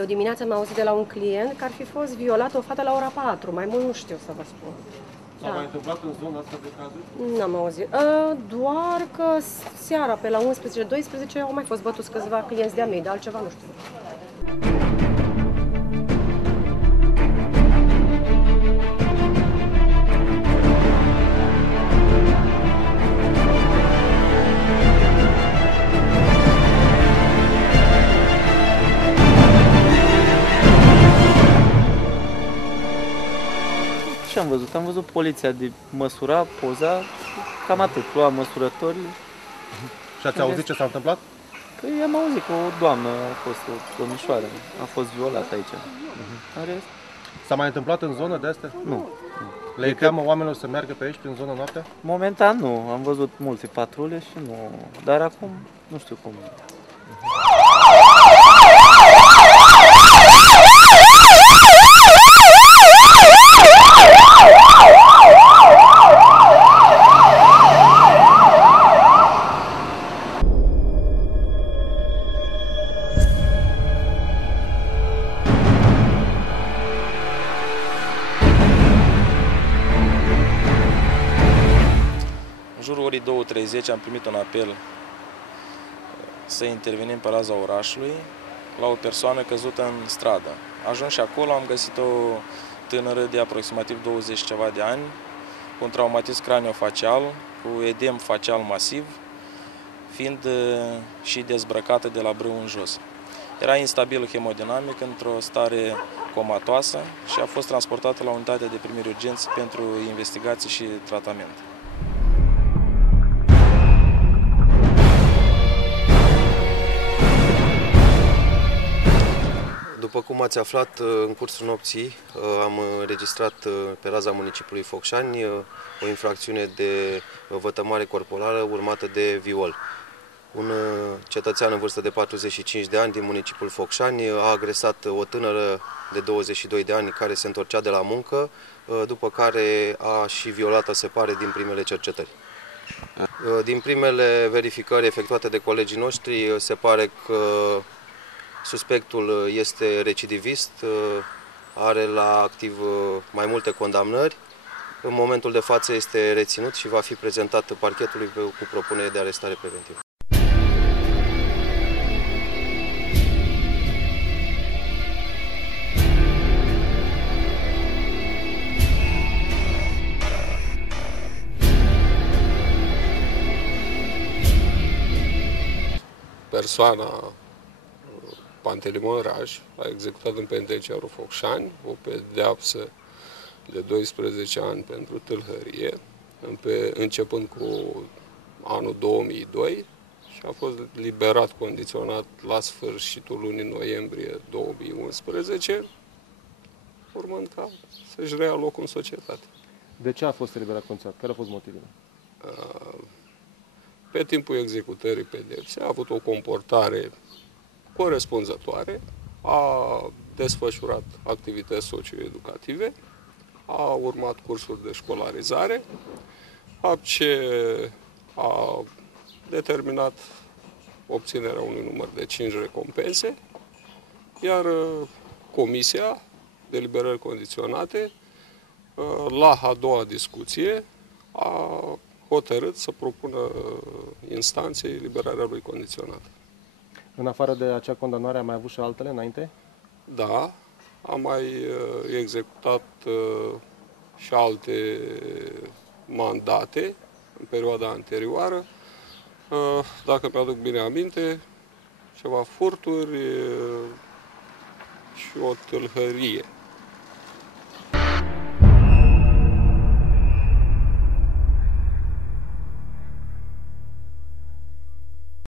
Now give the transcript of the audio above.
Eu dimineața am auzit de la un client că ar fi fost violată o fată la ora 4, mai mult nu știu să vă spun. S-a mai întâmplat în zona asta de cazuri? N-am auzit. Doar că seara, pe la 11-12, au mai fost bătuți câțiva clienți de-a mei, dar altceva nu știu. Ce am văzut? Am văzut poliția de măsura, poza, cam atât, lua măsurătorile. Și ați auzit ce s-a întâmplat? Păi am auzit că o doamnă a fost, o domnișoară, a fost violată aici. În rest? S-a mai întâmplat în zonă de astea? Nu. Le teamă oamenilor să meargă pe aici, prin zonă noaptea? Momentan nu, am văzut multe patrule și nu, dar acum nu știu cum. În jurul orii 2:30 am primit un apel să intervenim pe raza orașului la o persoană căzută în stradă. Ajuns și acolo am găsit o tânără de aproximativ 20 ceva de ani, cu un traumatism craniofacial, cu edem facial masiv, fiind și dezbrăcată de la brâu în jos. Era instabil hemodinamic, într-o stare comatoasă și a fost transportată la unitatea de primiri urgenți pentru investigații și tratament. După cum ați aflat, în cursul nopții am înregistrat pe raza municipiului Focșani o infracțiune de vătămare corporală urmată de viol. Un cetățean în vârstă de 45 de ani din municipiul Focșani a agresat o tânără de 22 de ani care se întorcea de la muncă, după care a și violat-o, se pare, din primele cercetări. Din primele verificări efectuate de colegii noștri, se pare că suspectul este recidivist, are la activ mai multe condamnări. În momentul de față este reținut și va fi prezentat parchetului cu propunere de arestare preventivă. Persoana Pantelimon Raj a executat în penitenciarul Focșani o pedeapsă de 12 ani pentru tâlhărie, începând cu anul 2002 și a fost liberat condiționat la sfârșitul lunii noiembrie 2011, urmând ca să-și reia locul în societate. De ce a fost eliberat condiționat? Care au fost motivele? Pe timpul executării pedepsei a avut o comportare corespunzătoare, a desfășurat activități socioeducative, a urmat cursuri de școlarizare, fapt ce a determinat obținerea unui număr de 5 recompense, iar Comisia de Eliberări Condiționate, la a doua discuție, a hotărât să propună instanței eliberarea lui condiționată. În afară de acea condamnare, am mai avut și altele înainte? Da, am mai executat și alte mandate în perioada anterioară. Dacă mi-aduc bine aminte, ceva furturi și o tâlhărie.